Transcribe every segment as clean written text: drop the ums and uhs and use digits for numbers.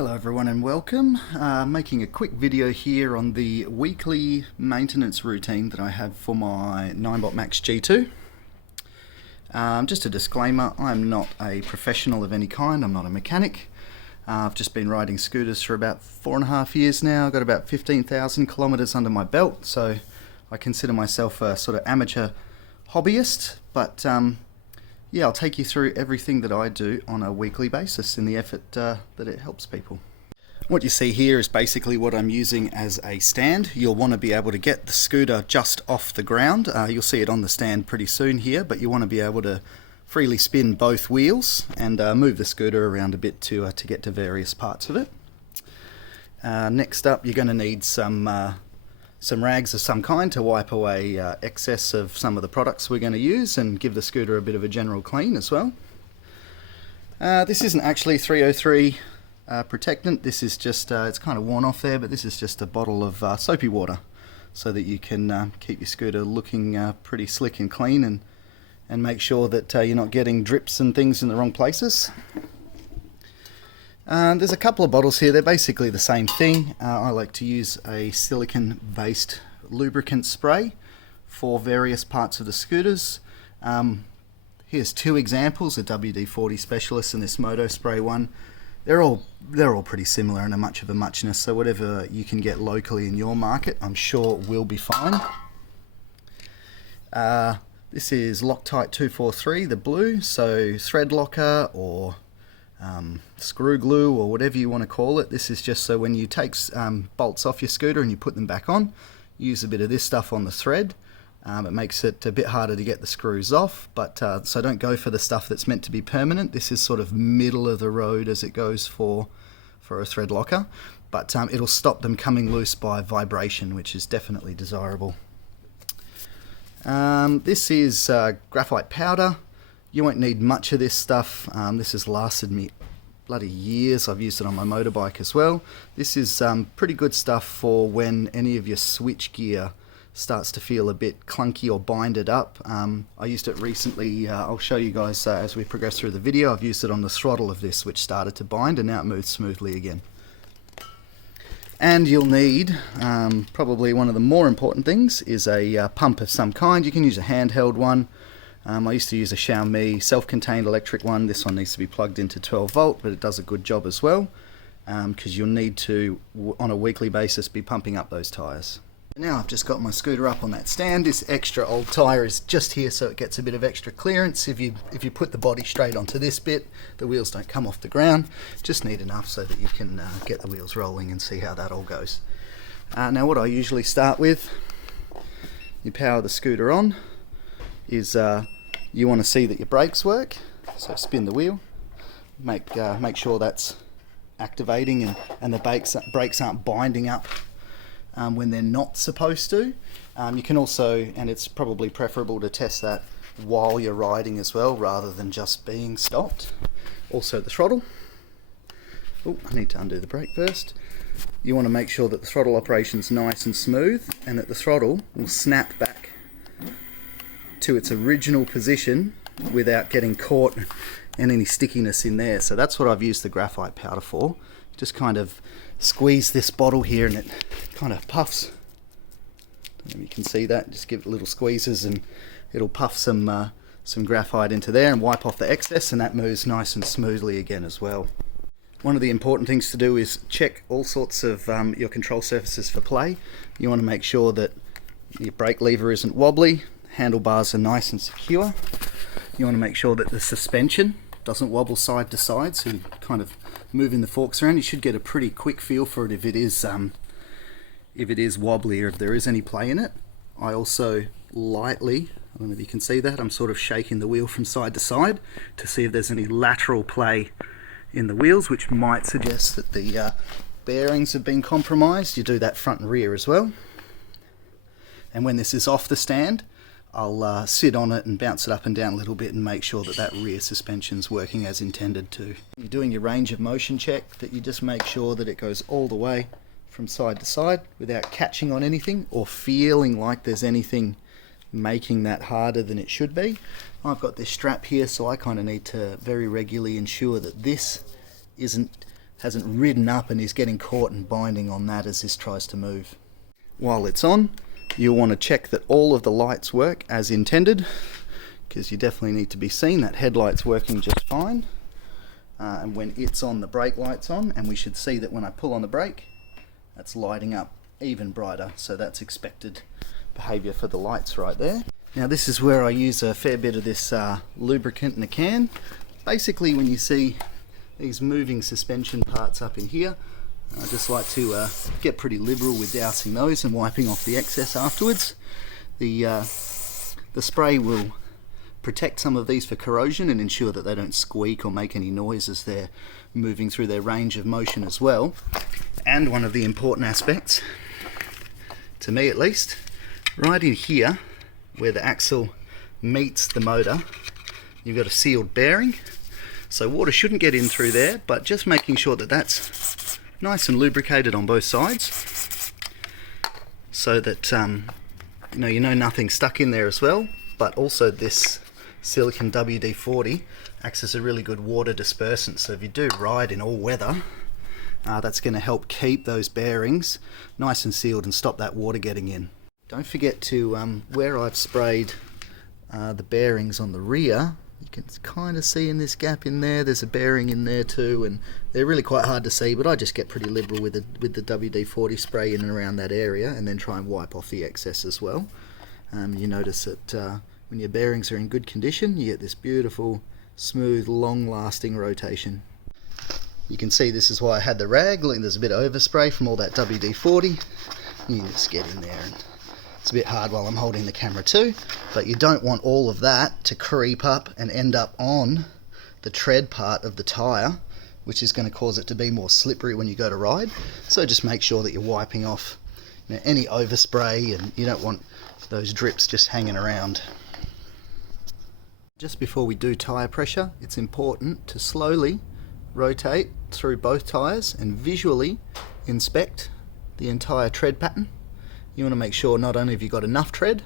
Hello everyone and welcome. Making a quick video here on the weekly maintenance routine that I have for my Ninebot Max G2. Just a disclaimer, I'm not a professional of any kind, I'm not a mechanic. I've just been riding scooters for about 4.5 years now. I've got about 15,000 kilometers under my belt, so I consider myself a sort of amateur hobbyist, but yeah, I'll take you through everything that I do on a weekly basis in the effort that it helps people. What you see here is basically what I'm using as a stand. You'll want to be able to get the scooter just off the ground. You'll see it on the stand pretty soon here, but you want to be able to freely spin both wheels and move the scooter around a bit to get to various parts of it. Next up, you're going to need some rags of some kind to wipe away excess of some of the products we're going to use and give the scooter a bit of a general clean as well. This isn't actually 303 protectant. This is just, it's kind of worn off there, but this is just a bottle of soapy water so that you can keep your scooter looking pretty slick and clean and make sure that you're not getting drips and things in the wrong places. There's a couple of bottles here, they're basically the same thing. I like to use a silicone based lubricant spray for various parts of the scooters. Here's two examples, a WD-40 Specialist and this Moto Spray one. They're all pretty similar and a much of a muchness, so whatever you can get locally in your market I'm sure will be fine. This is Loctite 243, the blue, so thread locker or screw glue or whatever you want to call it. This is just so when you take bolts off your scooter and you put them back on, use a bit of this stuff on the thread. It makes it a bit harder to get the screws off, but so don't go for the stuff that's meant to be permanent. This is sort of middle of the road as it goes for a thread locker, but it'll stop them coming loose by vibration, which is definitely desirable. This is graphite powder. You won't need much of this stuff. This has lasted me bloody years. I've used it on my motorbike as well. This is pretty good stuff for when any of your switch gear starts to feel a bit clunky or binded up. I used it recently. I'll show you guys as we progress through the video. I've used it on the throttle of this, which started to bind, and now it moves smoothly again. And you'll need, probably one of the more important things, is a pump of some kind. You can use a handheld one. I used to use a Xiaomi self-contained electric one. This one needs to be plugged into 12 volt, but it does a good job as well, because you'll need to, on a weekly basis, be pumping up those tyres. Now I've just got my scooter up on that stand. This extra old tyre is just here so it gets a bit of extra clearance. If you put the body straight onto this bit, the wheels don't come off the ground. Just need enough so that you can get the wheels rolling and see how that all goes. Now what I usually start with, you power the scooter on, is you want to see that your brakes work, so spin the wheel, make sure that's activating and the brakes aren't binding up when they're not supposed to. You can also, and it's probably preferable to test that while you're riding as well rather than just being stopped. Also the throttle. Oh, I need to undo the brake first. You want to make sure that the throttle operation's nice and smooth and that the throttle will snap back to its original position without getting caught and any stickiness in there. So that's what I've used the graphite powder for. Just kind of squeeze this bottle here and it kind of puffs. I don't know if you can see that. Just give it little squeezes and it'll puff some graphite into there and wipe off the excess, and that moves nice and smoothly again as well. One of the important things to do is check all sorts of your control surfaces for play. You want to make sure that your brake lever isn't wobbly, handlebars are nice and secure. You want to make sure that the suspension doesn't wobble side to side, so you're kind of moving the forks around. You should get a pretty quick feel for it if it is wobbly or if there is any play in it. I also lightly, I don't know if you can see that, I'm sort of shaking the wheel from side to side to see if there's any lateral play in the wheels, which might suggest that the bearings have been compromised. You do that front and rear as well. And when this is off the stand, I'll sit on it and bounce it up and down a little bit and make sure that that rear suspension's working as intended to. You're doing your range of motion check, that you just make sure that it goes all the way from side to side without catching on anything or feeling like there's anything making that harder than it should be. I've got this strap here, so I kind of need to very regularly ensure that this isn't hasn't ridden up and is getting caught and binding on that as this tries to move. While it's on, you'll want to check that all of the lights work as intended, because you definitely need to be seen. That headlight's working just fine. And when it's on, the brake light's on, and we should see that when I pull on the brake, that's lighting up even brighter. So that's expected behavior for the lights right there. Now this is where I use a fair bit of this lubricant in a can. Basically, when you see these moving suspension parts up in here, I just like to get pretty liberal with dousing those and wiping off the excess afterwards. The spray will protect some of these for corrosion and ensure that they don't squeak or make any noise as they're moving through their range of motion as well. And one of the important aspects, to me at least, right in here where the axle meets the motor, you've got a sealed bearing. So water shouldn't get in through there, but just making sure that that's nice and lubricated on both sides, so that you know nothing's stuck in there as well. But also this silicon WD-40 acts as a really good water dispersant, so if you do ride in all weather, that's going to help keep those bearings nice and sealed and stop that water getting in. Don't forget to, where I've sprayed the bearings on the rear, you can kind of see in this gap in there, there's a bearing in there too, and they're really quite hard to see, but I just get pretty liberal with the WD-40 spray in and around that area, and then try and wipe off the excess as well. You notice that when your bearings are in good condition, you get this beautiful, smooth, long-lasting rotation. You can see this is why I had the rag. Look, there's a bit of overspray from all that WD-40. You just get in there, and it's a bit hard while I'm holding the camera too, but you don't want all of that to creep up and end up on the tread part of the tyre, which is going to cause it to be more slippery when you go to ride. So just make sure that you're wiping off any overspray, and you don't want those drips just hanging around. Just before we do tyre pressure, it's important to slowly rotate through both tyres and visually inspect the entire tread pattern. You want to make sure not only have you got enough tread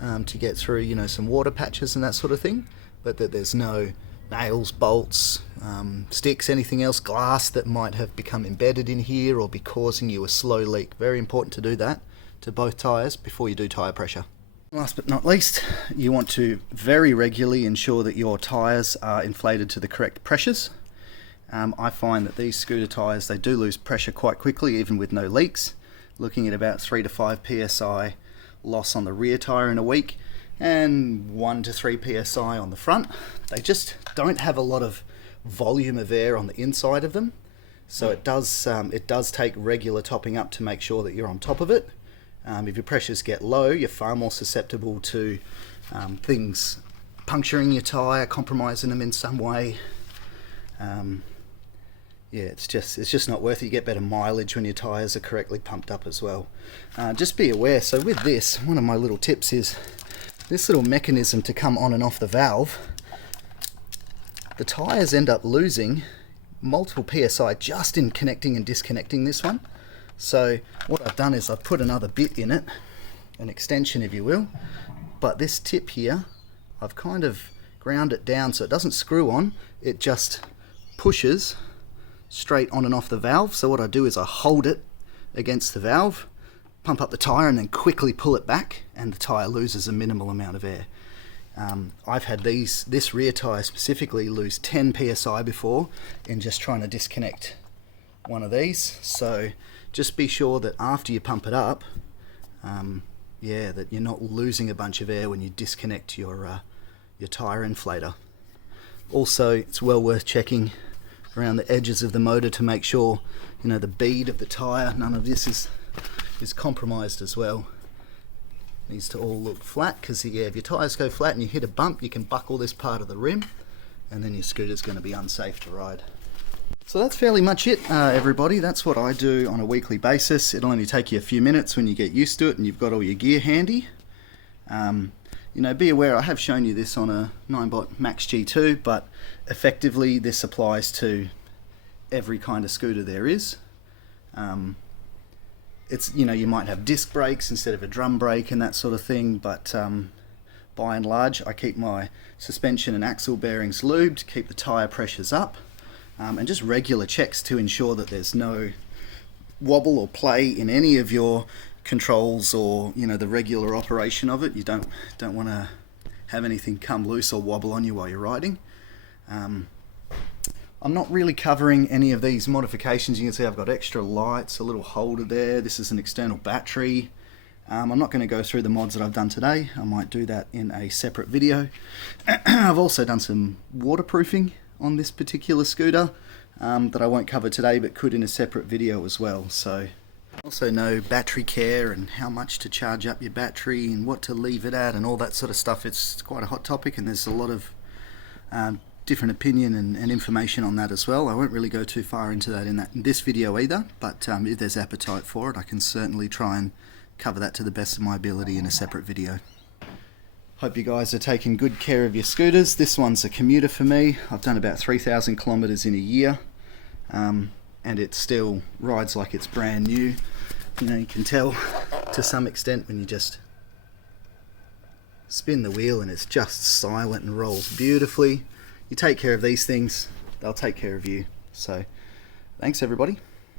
to get through some water patches and that sort of thing, but that there's no nails, bolts, sticks, anything else, glass that might have become embedded in here or be causing you a slow leak. Very important to do that to both tyres before you do tyre pressure. Last but not least, you want to very regularly ensure that your tyres are inflated to the correct pressures. I find that these scooter tyres, they do lose pressure quite quickly, even with no leaks. Looking at about 3 to 5 psi loss on the rear tyre in a week, and 1 to 3 psi on the front. They just don't have a lot of volume of air on the inside of them, so it does take regular topping up to make sure that you're on top of it. If your pressures get low, you're far more susceptible to things puncturing your tyre, compromising them in some way. Yeah, it's just not worth it. You get better mileage when your tyres are correctly pumped up as well. Just be aware, so with this, one of my little tips is this little mechanism to come on and off the valve. The tyres end up losing multiple psi just in connecting and disconnecting this one. So what I've done is I've put another bit in it, an extension if you will, but this tip here, I've kind of ground it down so it doesn't screw on, it just pushes straight on and off the valve. So what I do is I hold it against the valve, pump up the tyre, and then quickly pull it back, and the tyre loses a minimal amount of air. I've had this rear tyre specifically lose 10 psi before in just trying to disconnect one of these. So just be sure that after you pump it up, that you're not losing a bunch of air when you disconnect your tyre inflator. Also, it's well worth checking around the edges of the motor to make sure the bead of the tyre, none of this is compromised as well. Needs to all look flat, because if your tyres go flat and you hit a bump, you can buckle this part of the rim, and then your scooter's going to be unsafe to ride. So that's fairly much it, everybody. That's what I do on a weekly basis. It'll only take you a few minutes when you get used to it and you've got all your gear handy. Be aware, I have shown you this on a Ninebot Max G2, but effectively this applies to every kind of scooter there is. You might have disc brakes instead of a drum brake and that sort of thing, but by and large I keep my suspension and axle bearings lubed, keep the tyre pressures up, and just regular checks to ensure that there's no wobble or play in any of your controls, or the regular operation of it. You don't want to have anything come loose or wobble on you while you're riding. I'm not really covering any of these modifications. You can see I've got extra lights, a little holder there. This is an external battery. I'm not going to go through the mods that I've done today. I might do that in a separate video. I've also done some waterproofing on this particular scooter that I won't cover today, but could in a separate video as well. So also know battery care and how much to charge up your battery and what to leave it at and all that sort of stuff. It's quite a hot topic, and there's a lot of different opinion and information on that as well. I won't really go too far into that in this video either, but if there's appetite for it, I can certainly try and cover that to the best of my ability in a separate video. Hope you guys are taking good care of your scooters. This one's a commuter for me. I've done about 3,000 kilometers in a year, and it still rides like it's brand new. You can tell to some extent when you just spin the wheel and it's just silent and rolls beautifully. You take care of these things, they'll take care of you. So thanks everybody.